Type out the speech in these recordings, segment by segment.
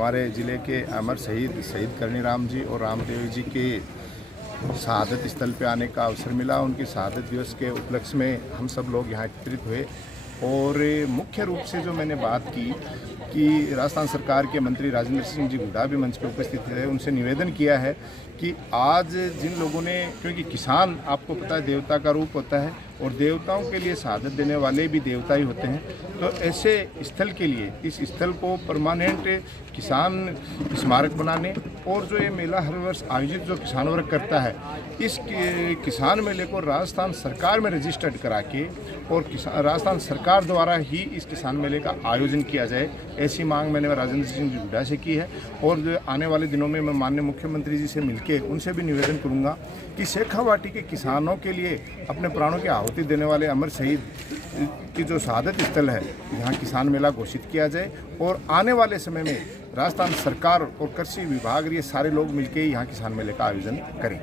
हमारे ज़िले के अमर शहीद करनी राम जी और रामदेव जी के शहादत स्थल पे आने का अवसर मिला। उनकी शहादत दिवस के उपलक्ष्य में हम सब लोग यहाँ एकत्रित हुए और मुख्य रूप से जो मैंने बात की कि राजस्थान सरकार के मंत्री राजेंद्र सिंह जी हुड्डा भी मंच पर उपस्थित थे, उनसे निवेदन किया है कि आज जिन लोगों ने, क्योंकि किसान आपको पता है देवता का रूप होता है और देवताओं के लिए शहादत देने वाले भी देवता ही होते हैं, तो ऐसे स्थल के लिए इस स्थल को परमानेंट किसान स्मारक बनाने और जो ये मेला हर वर्ष आयोजित जो किसान वर्ग करता है, इस किसान मेले को राजस्थान सरकार में रजिस्टर्ड करा के और राजस्थान सरकार द्वारा ही इस किसान मेले का आयोजन किया जाए, ऐसी मांग मैंने राजेंद्र सिंह जी हुड्डा से की है। और जो आने वाले दिनों में मैं माननीय मुख्यमंत्री जी से मिलकर उनसे भी निवेदन करूंगा कि शेखावाटी के किसानों के लिए अपने प्राणों की आहुति देने वाले अमर शहीद की जो शहादत स्थल है, यहाँ किसान मेला घोषित किया जाए और आने वाले समय में राजस्थान सरकार और कृषि विभाग ये सारे लोग मिलकर यहाँ किसान मेले का आयोजन करें।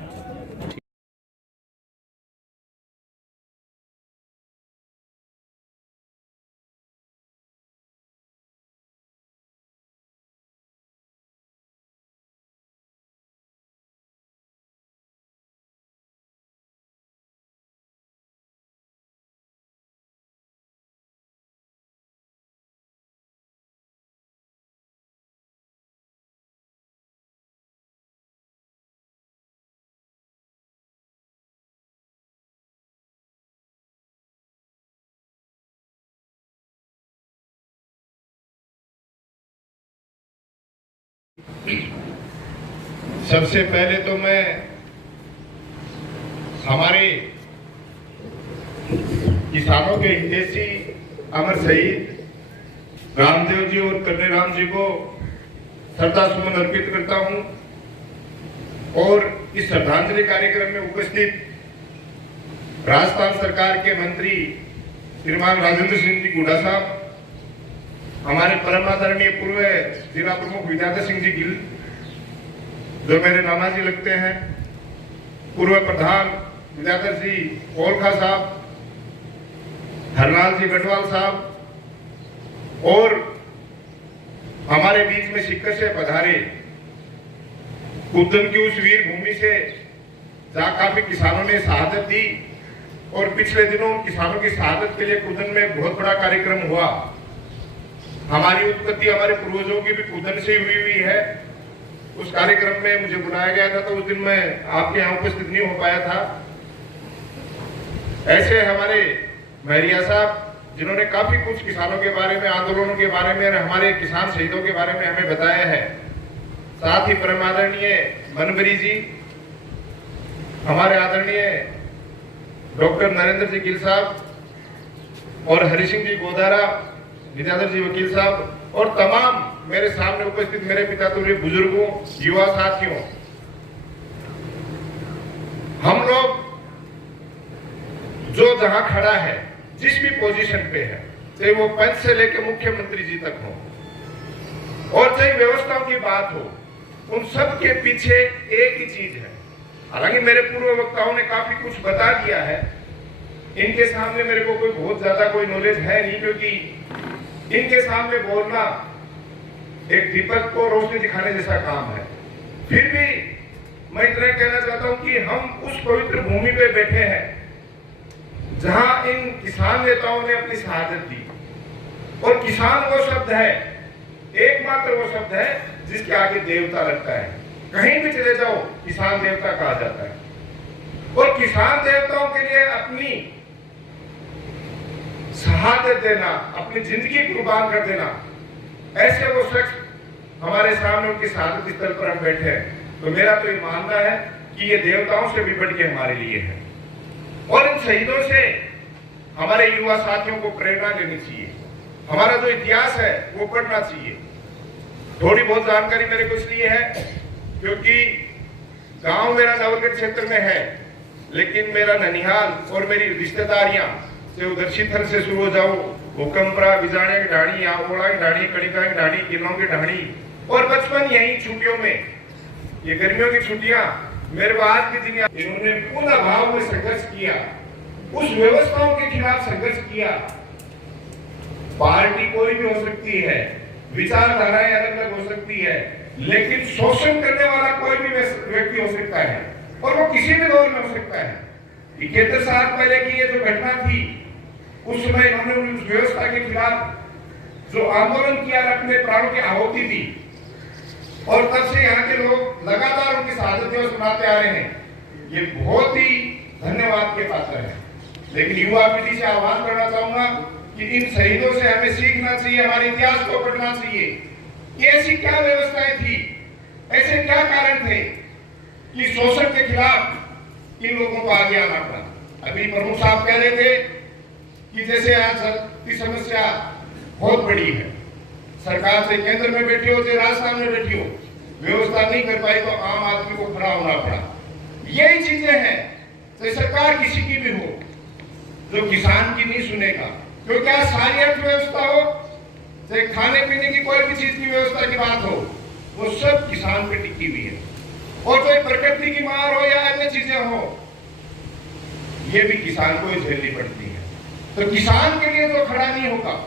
सबसे पहले तो मैं हमारे किसानों के हितैषी अमर शहीद रामदेव जी और करनी राम जी को श्रद्धा सुमन अर्पित करता हूं और इस श्रद्धांजलि कार्यक्रम में उपस्थित राजस्थान सरकार के मंत्री श्रीमान राजेंद्र सिंह जी हुड्डा साहब, हमारे परम आदरणीय पूर्व जिला प्रमुख विद्याधर सिंह जी गिल जो मेरे नाना जी लगते हैं, पूर्व प्रधान विद्याधर जी ओलखा साहब, हरनाल जी गढ़वाल साहब और हमारे बीच में सिक्कर से पधारे कुदन की उस वीर भूमि से जहां काफी किसानों ने शहादत दी और पिछले दिनों किसानों की शहादत के लिए कुदन में बहुत बड़ा कार्यक्रम हुआ। हमारी उत्पत्ति हमारे पूर्वजों की भी कुदन से हुई है। उस कार्यक्रम में मुझे बुलाया गया था तो उस दिन मैं आपके यहाँ उपस्थित नहीं हो पाया था। ऐसे हमारे महरिया साहब जिन्होंने काफी कुछ किसानों के बारे में, आंदोलनों के बारे में और हमारे किसान शहीदों के बारे में हमें बताया है। साथ ही परम आदरणीय मनबरी जी, हमारे आदरणीय डॉक्टर नरेंद्र जी गिल साहब और हरि सिंह जी गोदारा, विद्याधर जी वकील साहब और तमाम मेरे सामने उपस्थित मेरे पिता तुल्य बुजुर्गों, युवा साथियों, हम लोग जो जहां खड़ा है, जिस भी पोजीशन पे है, चाहे वो पंच से लेकर मुख्यमंत्री जी तक हो और चाहे व्यवस्थाओं की बात हो, उन सब के पीछे एक ही चीज है। हालांकि मेरे पूर्व वक्ताओं ने काफी कुछ बता दिया है, इनके सामने मेरे को कोई बहुत ज्यादा कोई नॉलेज है नहीं, क्योंकि इनके सामने बोलना एक दीपक को रोशनी दिखाने जैसा काम है। फिर भी मैं इतना कहना चाहता हूं कि हम उस पवित्र भूमि पे बैठे हैं जहां इन किसान नेताओं ने अपनी शहादत दी और किसान वो शब्द है, एकमात्र वो शब्द है जिसके आगे देवता लगता है। कहीं भी चले जाओ किसान देवता कहा जाता है और किसान देवताओं के लिए अपनी शहादत देना, अपनी जिंदगी कुर्बान कर देना, ऐसे वो शख्स हमारे सामने उनकी शहादत स्थल पर हम बैठे हैं। तो मेरा तो ये मानना है कि ये देवताओं से भी बढ़ के हमारे लिए है और इन शहीदों से हमारे युवा साथियों को प्रेरणा लेनी चाहिए। हमारा जो इतिहास है वो पढ़ना चाहिए। थोड़ी बहुत जानकारी मेरे को इसलिए है क्योंकि गांव मेरा नवलगढ़ क्षेत्र में है, लेकिन मेरा ननिहाल और मेरी रिश्तेदारियां से उधर शीतल से शुरू हो जाओ, हुकमपुरा, बिजाड़िया की ढाणी, आंवोड़ा की ढाणी, कड़िका की ढाणी, किलों की ढाणी और बचपन यही छुट्टियों में, ये गर्मियों की छुट्टियां मेरे को आज की दिन इन्होंने पूर्ण भाव में संघर्ष किया, उस व्यवस्थाओं के खिलाफ संघर्ष किया। पार्टी कोई भी हो सकती है, विचारधाराएं अलग अलग हो सकती है, लेकिन शोषण करने वाला कोई भी व्यक्ति हो सकता है और वो किसी भी दौर में हो सकता है। 71 साल पहले की ये जो घटना थी, उस समय इन्होंने उस व्यवस्था के खिलाफ जो आंदोलन किया, अपने प्राणों की आहुति दी, और तब से यहाँ के लोग लगातार उनकी शहादत दिवस मनाते आ रहे हैं। ये बहुत ही धन्यवाद के पात्र है। लेकिन युवा पीढ़ी से आह्वान करना चाहूंगा कि इन शहीदों से हमें सीखना चाहिए, हमारे इतिहास को पढ़ना चाहिए कि ऐसी क्या व्यवस्थाएं थी, ऐसे क्या कारण थे कि शोषण के खिलाफ इन लोगों को आगे आना पड़ा। अभी प्रमुख साहब कह रहे थे कि जैसे आज जल की समस्या बहुत बड़ी है, सरकार से केंद्र में बैठी हो, चाहे राजस्थान में बैठी हो, व्यवस्था नहीं कर पाई तो आम आदमी को खड़ा होना पड़ा। यही चीजें हैं, चाहे सरकार किसी की भी हो, जो किसान की नहीं सुनेगा, क्योंकि आज सारी अर्थव्यवस्था हो, चाहे खाने पीने की कोई भी चीज की व्यवस्था की बात हो, वो सब किसान पे टिकी हुई है। और चाहे प्रकृति की मार हो या अन्य चीजें हो, ये भी किसान को ही झेलनी पड़ती है। तो किसान के लिए जो खड़ा नहीं होगा,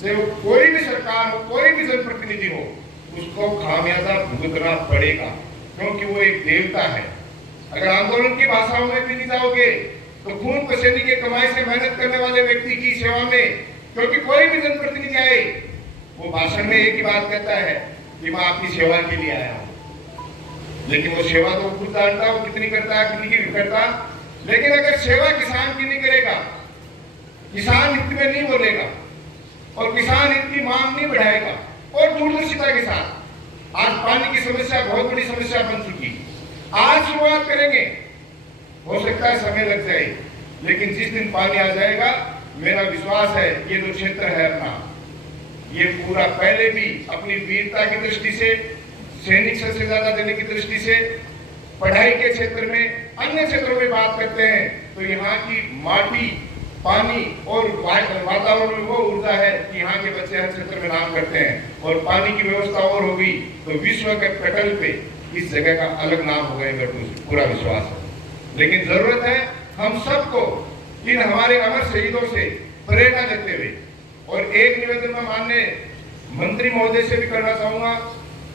चाहे वो कोई भी सरकार हो, कोई भी जनप्रतिनिधि हो, उसको खामियाजा भुगतना पड़ेगा, क्योंकि वो एक देवता है। अगर आंदोलन की भाषाओं में भी नहीं जाओगे तो खून पसीने की कमाई से मेहनत करने वाले व्यक्ति की सेवा में, क्योंकि कोई भी जनप्रतिनिधि आए वो भाषण में एक ही बात कहता है कि मैं आपकी सेवा के लिए आया हूँ, लेकिन वो सेवा तो खुद जानता, वो कितनी करता है, कितनी की करता। लेकिन अगर सेवा किसान की नहीं करेगा, किसान हित में नहीं बोलेगा और किसान हित की मांग नहीं बढ़ाएगा, और दूरदर्शिता के साथ आज पानी की समस्या बहुत बड़ी समस्या बन चुकी, आज शुरुआत करेंगे, हो सकता है समय लग जाए, लेकिन जिस दिन पानी आ जाएगा, मेरा विश्वास है ये जो क्षेत्र है अपना, ये पूरा पहले भी अपनी वीरता की दृष्टि से, सैनिक सबसे ज्यादा देने की दृष्टि से, पढ़ाई के क्षेत्र में, अन्य क्षेत्रों में बात करते हैं तो यहाँ की माटी, पानी और वातावरण में वो ऊर्जा है कि यहाँ के बच्चे हर क्षेत्र में नाम करते हैं। और पानी की व्यवस्था और होगी तो विश्व के पटल पे इस जगह का अलग नाम होगा, मेरे को पूरा विश्वास है। लेकिन जरूरत है हम सबको इन हमारे अमर शहीदों से प्रेरणा देते हुए, और एक निवेदन मैं माननीय मंत्री महोदय से भी करना चाहूंगा,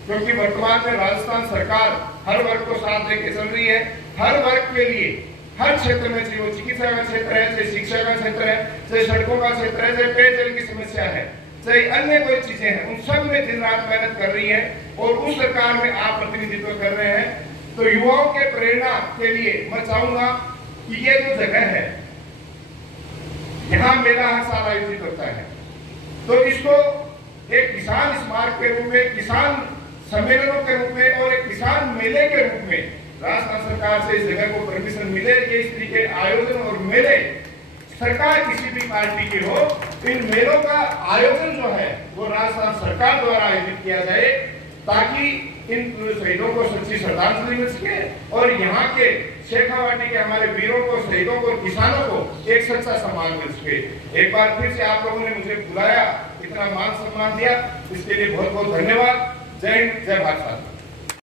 क्योंकि वर्तमान में राजस्थान सरकार हर वर्ग को साथ लेके चल रही है। हर वर्ग के लिए हर क्षेत्र में, चाहे वो चिकित्सा का क्षेत्र है, चाहे शिक्षा का क्षेत्र है, चाहे सड़कों का क्षेत्र है, चाहे पेयजल की समस्या है, चाहे अन्य कोई चीजें हैं, उन सब में दिन रात मेहनत कर रही है और उस सरकार में आप प्रतिनिधित्व कर रहे हैं। तो युवाओं के प्रेरणा के लिए मैं चाहूंगा कि ये जो जगह है, यहाँ मेला हर साल आयोजित होता है, तो इसको एक किसान स्मारक के रूप में, किसान सम्मेलनों के रूप में और एक किसान मेले के रूप में राजस्थान सरकार से इस जगह को परमिशन मिले। ये इस तरीके आयोजन और मेले सरकार किसी भी पार्टी की हो, इन मेलों का आयोजन जो है वो राजस्थान सरकार द्वारा आयोजित किया जाए, ताकि इन शहीदों को सच्ची श्रद्धांजलि मिल सके और यहाँ के शेखावाटी के हमारे वीरों को, शहीदों को, किसानों को एक सच्चा सम्मान मिल सके। एक बार फिर से आप लोगों ने मुझे बुलाया, इतना मान सम्मान दिया, इसके लिए बहुत बहुत धन्यवाद। जय हिंद, जय भारत।